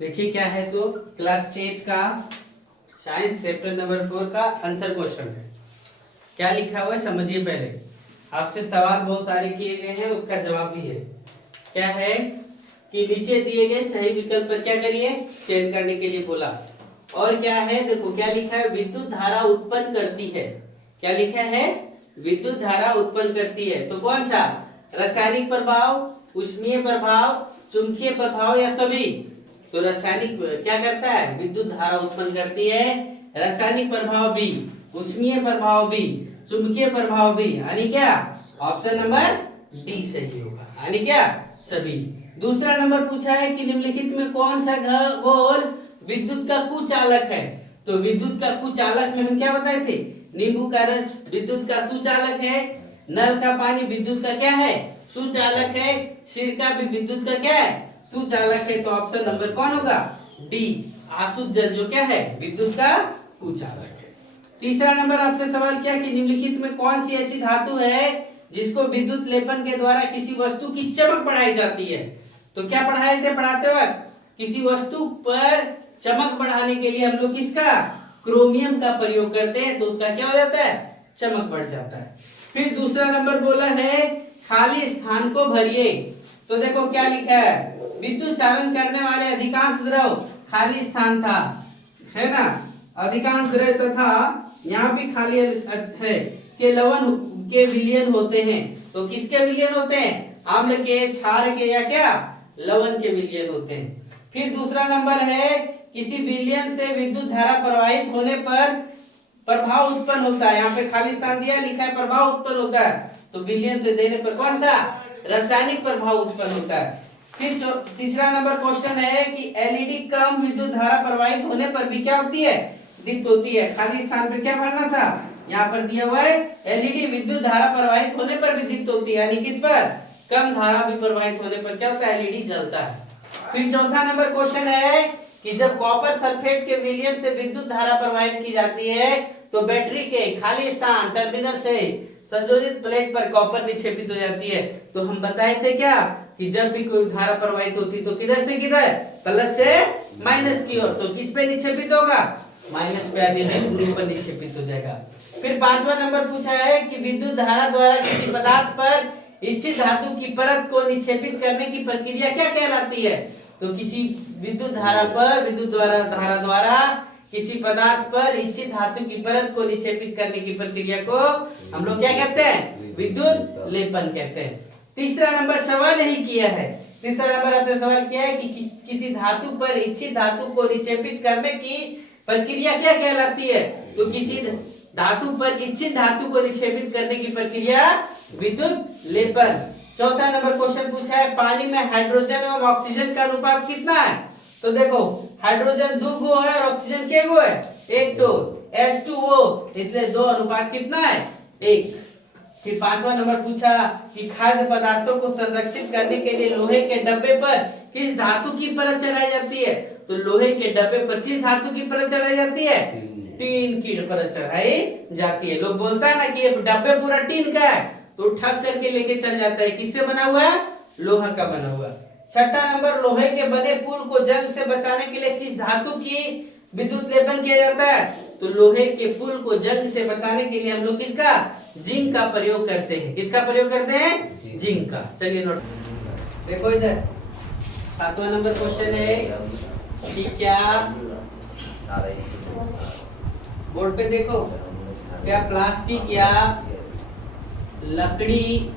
देखिए क्या है, तो क्लास 10 का साइंस चैप्टर नंबर 4 का आंसर क्वेश्चन है। क्या लिखा हुआ है समझिए। पहले आपसे सवाल बहुत सारे किए गए हैं, उसका जवाब भी है। क्या है कि नीचे दिए गए सही विकल्प पर क्या करिए, चयन करने के लिए बोला। और क्या है, देखो क्या लिखा है, विद्युत धारा उत्पन्न करती है। क्या लिखा है, विद्युत धारा उत्पन्न करती है। तो कौन सा, रासायनिक प्रभाव, ऊष्मीय प्रभाव, चुंबकीय प्रभाव या सभी? तो रासायनिक क्या करता है, विद्युत धारा उत्पन्न करती है। रासायनिक प्रभाव भी, ऊष्मीय प्रभाव भी, चुंबकीय प्रभाव भी, यानी क्या ऑप्शन नंबर डी सही होगा, यानी क्या सभी। दूसरा नंबर पूछा है कि निम्नलिखित में कौन सा गोल विद्युत का कुचालक है। तो विद्युत का कुचालक में हम क्या बताए थे, नींबू का रस विद्युत का सुचालक है, नल का पानी विद्युत का क्या है, सुचालक है, सिरका भी विद्युत का क्या है, सुचालक है। तो ऑप्शन नंबर कौन होगा, डी, आसुत जल जो क्या है, विद्युत का कुचालक है। तीसरा नंबर आपसे सवाल किया कि निम्नलिखित में कौन सी ऐसी धातु है जिसको विद्युत लेपन के द्वारा किसी वस्तु की चमक बढ़ाई जाती है। तो क्या पढ़ाए थे पढ़ाते वक्त, किसी वस्तु पर चमक बढ़ाने के लिए हम लोग किसका, क्रोमियम का प्रयोग करते हैं, तो उसका क्या हो जाता है, चमक बढ़ जाता है। फिर दूसरा नंबर बोला है खाली स्थान को भरिए। तो देखो क्या लिखा है, विद्युत चालन करने वाले अधिकांश द्रव खाली स्थान था, है ना, अधिकांश द्रव तथा यहाँ भी खाली है के लवण के विलयन होते हैं। तो किसके विलयन होते हैं, अम्ल के, क्षार के या क्या लवण के विलयन होते हैं। फिर दूसरा नंबर है किसी विलयन से विद्युत धारा प्रवाहित होने पर प्रभाव उत्पन्न होता है। यहाँ पे खाली स्थान दिया, लिखा है प्रभाव उत्पन्न होता है। तो विलयन से देने पर कौन सा, रासायनिक प्रभाव उत्पन्न होता है। फिर तीसरा नंबर क्वेश्चन है कि एलईडी कम विद्युत धारा प्रवाहित होने पर भी क्या होती है, दीप्त होती है। खाली स्थान पर क्या भरना था, यहाँ पर दिया हुआ है एलईडी विद्युत धारा प्रवाहित होने पर भी दीप्त होती है, यानी किस पर, कम धारा भी प्रवाहित होने पर क्या होता है, एलईडी जलता है। फिर चौथा नंबर क्वेश्चन है कि जब कॉपर सल्फेट के विलयन से विद्युत धारा प्रवाहित की जाती है तो बैटरी के खाली स्थान टर्मिनल से संयोजित प्लेट पर कॉपर निक्षेपित हो जाती है। तो हम बताए थे क्या कि जब भी कोई धारा प्रवाहित होती तो किधर से किधर, प्लस से माइनस की ओर। तो किस पे निक्षेपित होगा, माइनस पे, यानी ध्रुव पर निक्षेपित हो जाएगा। फिर पांचवा नंबर पूछा है कि विद्युत धारा द्वारा किसी पदार्थ पर इच्छित धातु की परत को निक्षेपित करने की प्रक्रिया क्या कहलाती है। तो किसी विद्युत धारा पर, विद्युत धारा द्वारा किसी पदार्थ पर इच्छित धातु की परत को निक्षेपित करने की प्रक्रिया को हम लोग क्या कहते हैं, विद्युत लेपन कहते हैं। तीसरा नंबर सवाल यही किया है, तीसरा नंबर आपने सवाल किया है कि किसी धातु पर इच्छित धातु को निक्षेपित करने की प्रक्रिया क्या कहलाती है। तो किसी धातु पर इच्छित धातु को निक्षेपित करने की प्रक्रिया विद्युत लेपन। चौथा नंबर क्वेश्चन पूछा है पानी में हाइड्रोजन एवं ऑक्सीजन का अनुपात कितना है। तो देखो हाइड्रोजन 2 गो है और ऑक्सीजन के गो है, 1 तो H2O, इसलिए 2 अनुपात कितना है, 1। फिर पांचवा नंबर पूछा कि खाद्य पदार्थों को संरक्षित करने के लिए लोहे के डब्बे पर किस धातु की परत चढ़ाई जाती है। तो लोहे के डब्बे पर किस धातु की परत चढ़ाई जाती है, टीन की परत चढ़ाई जाती है। लोग बोलता है ना कि ये डब्बे पूरा टीन का है, तो ठग करके लेके चल जाता है। किससे बना हुआ है, लोहा का बना हुआ। छठा नंबर लोहे के बने पुल को जंग से बचाने के लिए किस धातु की विद्युत लेपन किया जाता है। तो लोहे के पुल को जंग से बचाने के लिए हम लोग किसका, जिंक का प्रयोग करते हैं। किसका प्रयोग करते हैं, जिंक का। चलिए नोट देखो इधर, सातवां नंबर क्वेश्चन है कि क्या, बोर्ड पे देखो, क्या प्लास्टिक या लकड़ी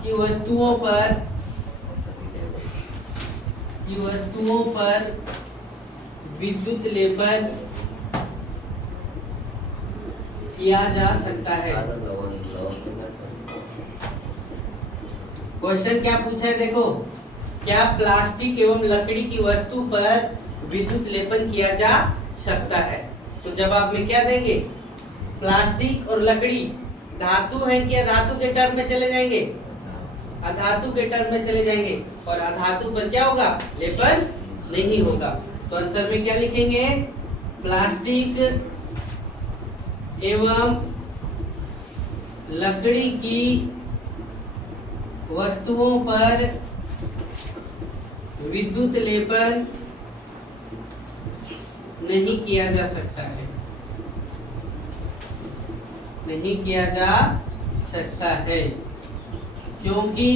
की वस्तुओं पर विद्युत लेपन किया जा सकता है। क्वेश्चन क्या पूछा है, देखो क्या प्लास्टिक एवं लकड़ी की वस्तु पर विद्युत लेपन किया जा सकता है। तो जवाब में क्या देंगे, प्लास्टिक और लकड़ी धातु है कि अधातु के टर्म में चले जाएंगे, अधातु के टर्म में चले जाएंगे, और अधातु पर क्या होगा, लेपन नहीं होगा। तो आंसर में क्या लिखेंगे, प्लास्टिक एवं लकड़ी की वस्तुओं पर विद्युत लेपन नहीं किया जा सकता है, नहीं किया जा सकता है, क्योंकि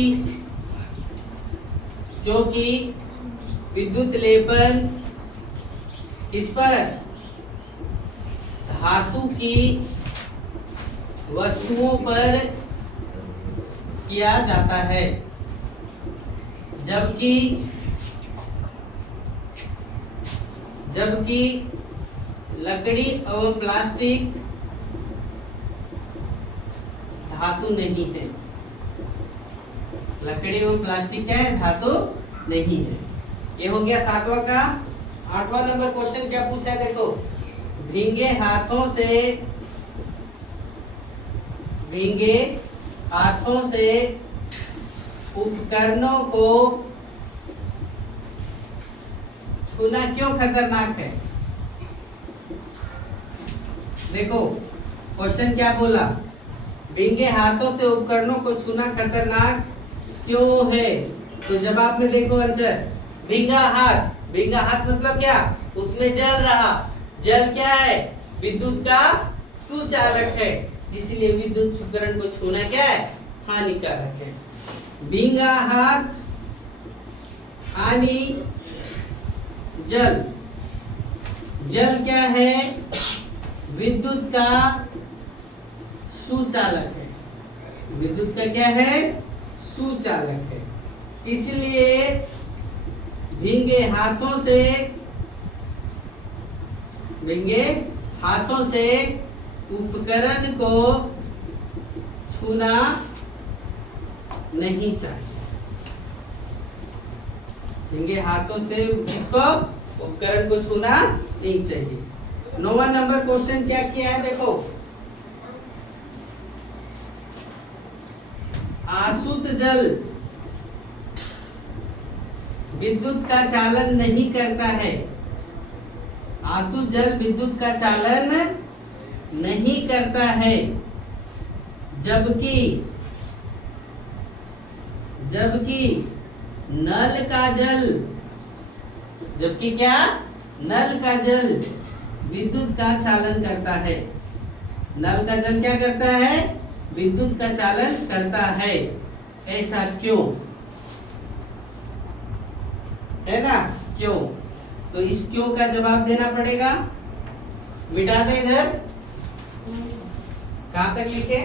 विद्युत लेपन किस पर, धातु की वस्तुओं पर किया जाता है, जबकि लकड़ी एवं प्लास्टिक धातु नहीं है। लकड़ी एवं प्लास्टिक क्या है, धातु नहीं है। ये हो गया 7वां का। 8वां नंबर क्वेश्चन क्या पूछा है, देखो, भींगे हाथों से उपकरणों को छूना क्यों खतरनाक है। देखो क्वेश्चन क्या बोला, भींगे हाथों से उपकरणों को छूना खतरनाक क्यों है। तो जवाब में देखो आंसर, भींगा हाथ मतलब क्या, उसमें जल रहा, जल क्या है, विद्युत का सुचालक है, इसलिए विद्युत उपकरण को छूना क्या है, हानिकारक है। भींगा हाथ हानि जल क्या है, विद्युत का सुचालक है, विद्युत का क्या है, सुचालक है, इसलिए भींगे हाथों से उपकरण को छूना नहीं चाहिए। भींगे हाथों से इसको उपकरण को छूना नहीं चाहिए। 9वां नंबर क्वेश्चन क्या किया है, देखो, आसुत जल विद्युत का चालन नहीं करता है। आसुत जल विद्युत का चालन नहीं करता है, जबकि नल का जल, जबकि क्या, नल का जल विद्युत का चालन करता है। नल का जल क्या करता है, विद्युत का चालन करता है। ऐसा क्यों है ना, क्यों। तो इस क्यों का जवाब देना पड़ेगा। मिटा दे इधर, कहां तक लिखे,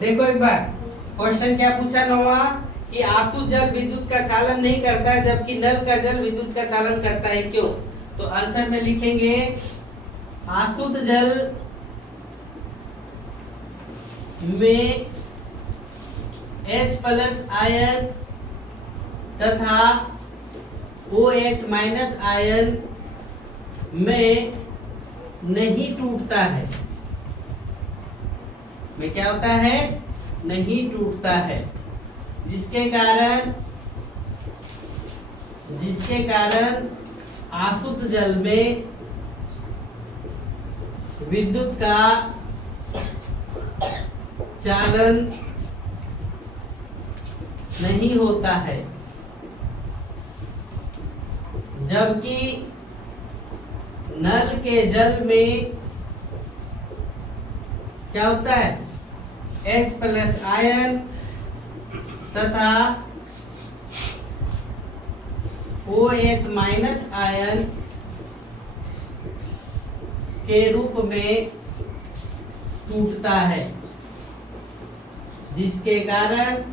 देखो एक बार क्वेश्चन क्या पूछा 9वां, कि आसुत जल विद्युत का चालन नहीं करता है, जबकि नल का जल विद्युत का चालन करता है, क्यों। तो आंसर में लिखेंगे, आसुत जल में H+ आयन तथा OH- आयन में नहीं टूटता है, में क्या होता है, नहीं टूटता है, जिसके कारण आसुत जल में विद्युत का चालन नहीं होता है, जबकि नल के जल में क्या होता है, H+ आयन तथा OH- आयन के रूप में टूटता है, जिसके कारण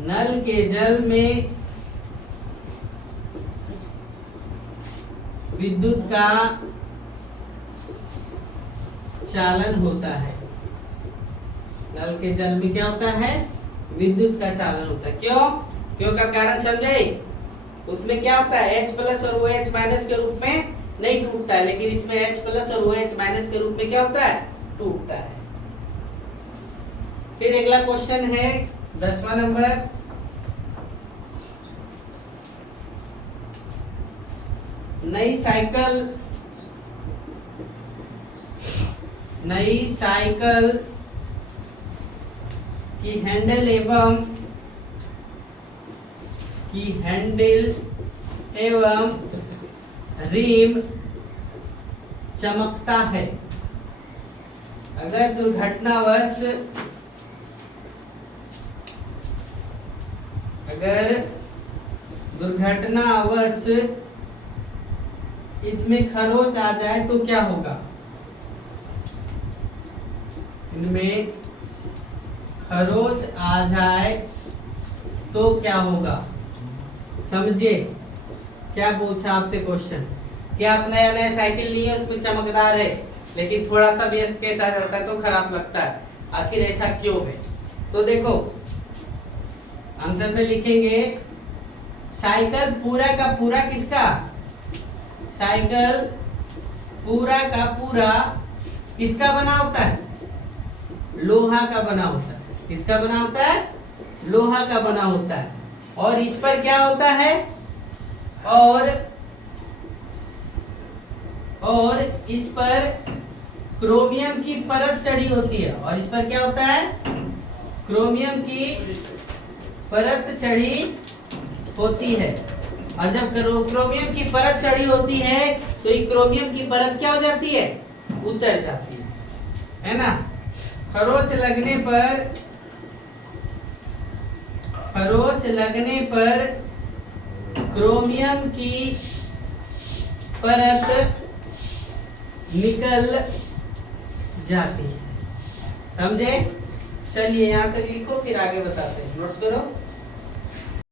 नल के जल में विद्युत का चालन होता है। नल के जल में क्या होता है, विद्युत का चालन होता है। क्यों का कारण समझे, उसमें क्या होता है, H+ और OH- के रूप में नहीं टूटता है, लेकिन इसमें H+ और OH- के रूप में क्या होता है, टूटता है। फिर अगला क्वेश्चन है 10वां नंबर, नई साइकिल की हैंडल एवं रिम चमकता है। अगर दुर्घटनावश इनमें खरोच आ जाए तो क्या होगा? इनमें खरोच आ जाए तो क्या होगा? समझिए क्या पूछा आपसे क्वेश्चन कि आप नया नया साइकिल लिए, उसमें चमकदार है, लेकिन थोड़ा सा भी स्केच आ जाता है तो खराब लगता है। आखिर ऐसा क्यों है? तो देखो आंसर में लिखेंगे साइकिल पूरा का पूरा किसका? साइकिल पूरा का पूरा किसका बना होता है? लोहा का बना होता है। किसका बना होता है? लोहा का बना होता है। और इस पर क्या होता है? और इस पर क्रोमियम की परत चढ़ी होती है। और इस पर क्या होता है? क्रोमियम की परत चढ़ी होती है। और जब क्रोमियम की परत चढ़ी होती है तो ये क्रोमियम की परत क्या हो जाती है? उतर जाती है ना। खरोच लगने पर क्रोमियम की परत निकल जाती है। समझे? चलिए यहाँ तक लिखो, फिर आगे बताते हैं। नोट्स करो।